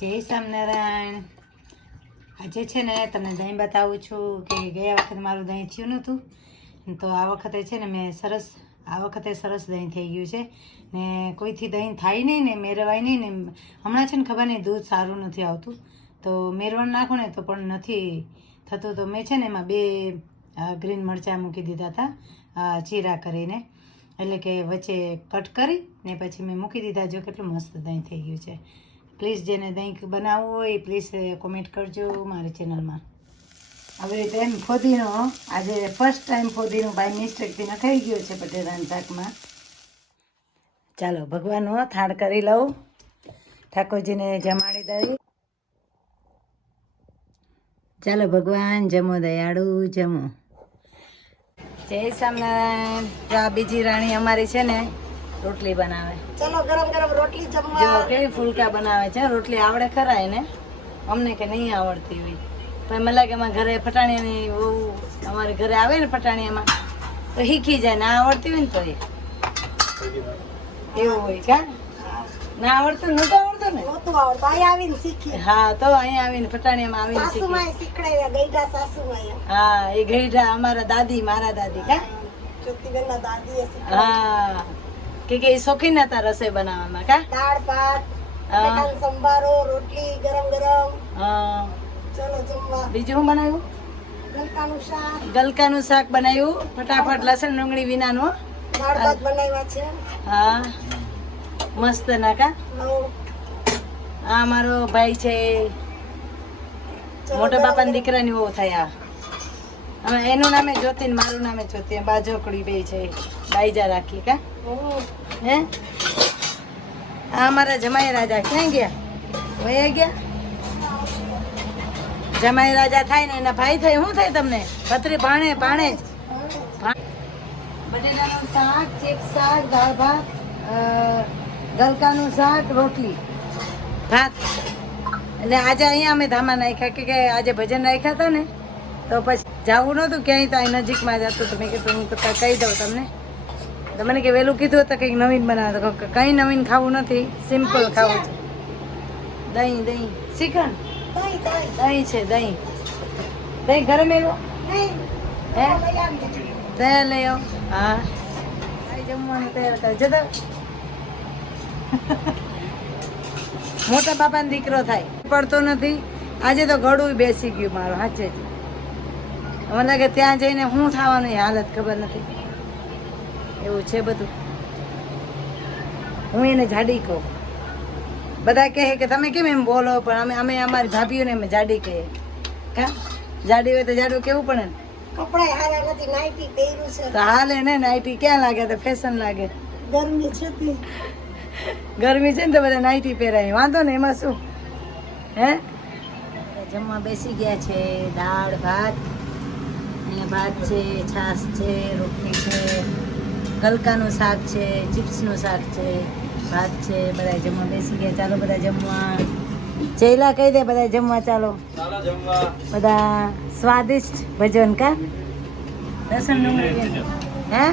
જય સ્વામિનારાયણ. આજે છે ને તમને દહીં બતાવું છું કે ગયા વખતે મારું દહીં થયું નહોતું, તો આ વખતે છે ને આ વખતે સરસ દહીં થઈ ગયું છે ને. કોઈથી દહીં થાય નહીં ને મેરવાય નહીં ને. હમણાં છે ને ખબર નહીં દૂધ સારું નથી આવતું, તો મેરવણ નાખો ને તો પણ નથી થતું. તો મેં છે ને એમાં 2 ગ્રીન મરચાં મૂકી દીધા હતા ચીરા કરીને, એટલે કે વચ્ચે કટ કરી ને પછી મેં મૂકી દીધા. જો કેટલું મસ્ત દહીં થઈ ગયું છે. પ્લીઝ જેને દહીં બનાવવું હોય પ્લીઝ કોમેન્ટ કરજો મારી ચેનલમાં. આવી રીતે ફોદીનો આજે ફર્સ્ટ ટાઈમ ફોદીનો બાય મિસ્ટેકથી નખાઈ ગયો છે બટેટાના શાકમાં. ચાલો ભગવાનનો થાળ કરી લઉં, ઠાકોરજીને જમાડી દઈ. ચાલો ભગવાન જમો, દયાળુ જમો. જય સ્વામિનારાયણ. આ બીજી રાણી અમારી છે ને રોટલી બનાવે. ચલો ગરમ ગરમ રોટલી જમવા. જો કેવી ફુલકા બનાવે છે. રોટલી આવડે ખરા એને, અમને કે નહીં આવડતી હોય. પણ મને લાગે એમાં ઘરે ફટાણિયાની બહુ અમારે ઘરે આવે ને ફટાણિયામાં તો શીખી જાય. ના આવડતી હોય ને તો એવું હોય કા. ના આવડતું નતું આવડતું ને હા, તો અહીંયા આવીને ફટાણિયામાં આવીને શીખી. હા, એ ગઈઢા અમારા દાદી, મારા દાદી કા. હા, કે એ શોખીન હતા રસોઈ બનાવવામાં કા. દાળ ભાત, સંભારો, રોટલી ગરમ ગરમ. હા, ચલો જમવા. બીજું શું બનાવ્યું? ગલકાનું શાક બનાવ્યું, ફટાફટ લસણ ડુંગળી વિનાનું. દાળ ભાત બનાવ્યા છે. હા, મસ્ત ના કા. આ મારો ભાઈ છે, મોટા બાપાના દીકરાની વહુ થયા. હવે એનું નામે જ્યોતિ ને મારું નામે જ્યોતિ. બાજોકડી બે છે, બાઈજા રાખી કા. હે, આ અમારા જમાઈ રાજા ક્યાં ગયા? વયા ગયા. જમાઈ રાજા થાય ને એના ભાઈ થાય. શું થાય તમને? ભત્રી ભાણે ભાણે જ. બટેટાનું શાક, ચિપ્સ શાક, દાળ ભાત, ગલકાનું શાક, રોટલી ભાત. એટલે આજે અહીંયા અમે ધામા નાખ્યા કે આજે ભજન રાખ્યા હતા ને, તો પછી જવું નહોતું ક્યાંય, તો અહીં નજીકમાં જતું. તો મેં કીધું હું કહી દઉં તમને. તો મને કે વહેલું કીધું હતું કંઈક નવીન બનાવો. તો કંઈ નવીન ખાવું નથી, સિમ્પલ ખાવું છે. દહીં દહીં શ્રીખંડ દહીં છે. દહીં ઘરે મેળવો હે, તૈયાર લઈ આવો. હા, જમવાનું તૈયાર કરે જતો. મોટા બાપાનો દીકરો થાય પડતો નથી. આજે તો ગળું બેસી ગયું મારું હાચે જ. મને લાગે ત્યાં જઈને શું થવાનું એ હાલત ખબર નથી. એવું છે બધું. હું એને જાડી કહું. બધા કહે કે તમે કેમ એમ બોલો, પણ અમે અમારી ભાભીઓને અમે જાડી કહીએ કા. જાડી હોય તો જાડું કેવું પડે ને. કપડા હારા નથી, નાઈટી પહેર્યું છે તો હાલે ને. નાઈટી ક્યાં લાગે? તો ફેશન લાગે. ગરમી છે ગરમી છે ને તો બધા નાઈટી પહેરાય. વાંધો ને એમાં શું. હે, જમવા બેસી ગયા છે. દાળ ભાત, અહીંયા ભાત છે, છાશ છે, રોટલી છે, ગલકાનું શાક છે, ચિપ્સનું શાક છે, ભાત છે. બધા જમવા બેસી ગયા. ચાલો બધા જમવા. જયલા કહી દે બધા જમવા ચાલો. બધા સ્વાદિષ્ટ ભજન કા. લસણ ડુંગળી હે.